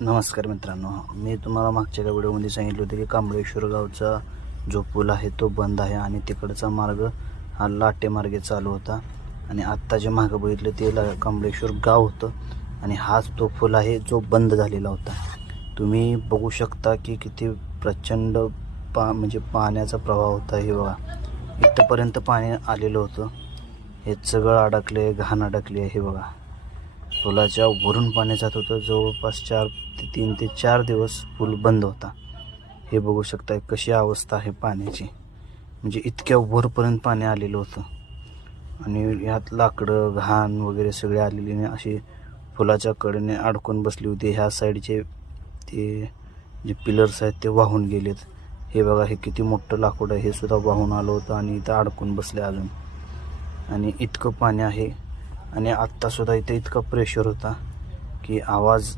नमस्कार मित्रांनो मी तुम्हाला मागच्या एका व्हिडिओमध्ये सांगितलं होतं की कांबळेश्वर गावचा जो पूल आहे तो बंद आहे आणि तिकडचा मार्ग हा लाटे मार्गे चालू होता. आणि आत्ता जे मागं बघितलं ते ला कांबळेश्वर गाव होतं आणि हाच तो पूल आहे जो बंद झालेला होता. तुम्ही बघू शकता की किती प्रचंड पा म्हणजे पाण्याचा प्रवाह होता हे बघा. इथंपर्यंत पाणी आलेलं होतं. हे सगळं अडकले घाण अडकले हे बघा. पुलाच्या वरून पाणी जात होतं. जवळपास चार ते तीन ते चार दिवस पूल बंद होता. हे बघू शकता कशी अवस्था आहे पाण्याची. म्हणजे इतक्या वरपर्यंत पाणी आलेलं होतं. आणि ह्यात लाकडं घाण वगैरे सगळे आलेली अशी फुलाच्या कडेने अडकून बसली होती. ह्या साईडचे ते जे पिलर्स आहेत ते वाहून गेलेत. हे बघा हे किती मोठं लाकूड आहे. हे सुद्धा वाहून आलं होतं आणि इथं अडकून बसले अजून. आणि इतकं पाणी आहे. आणि आत्तासुद्धा इथे इतका प्रेशर होता की आवाज